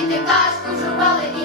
діти казку жували.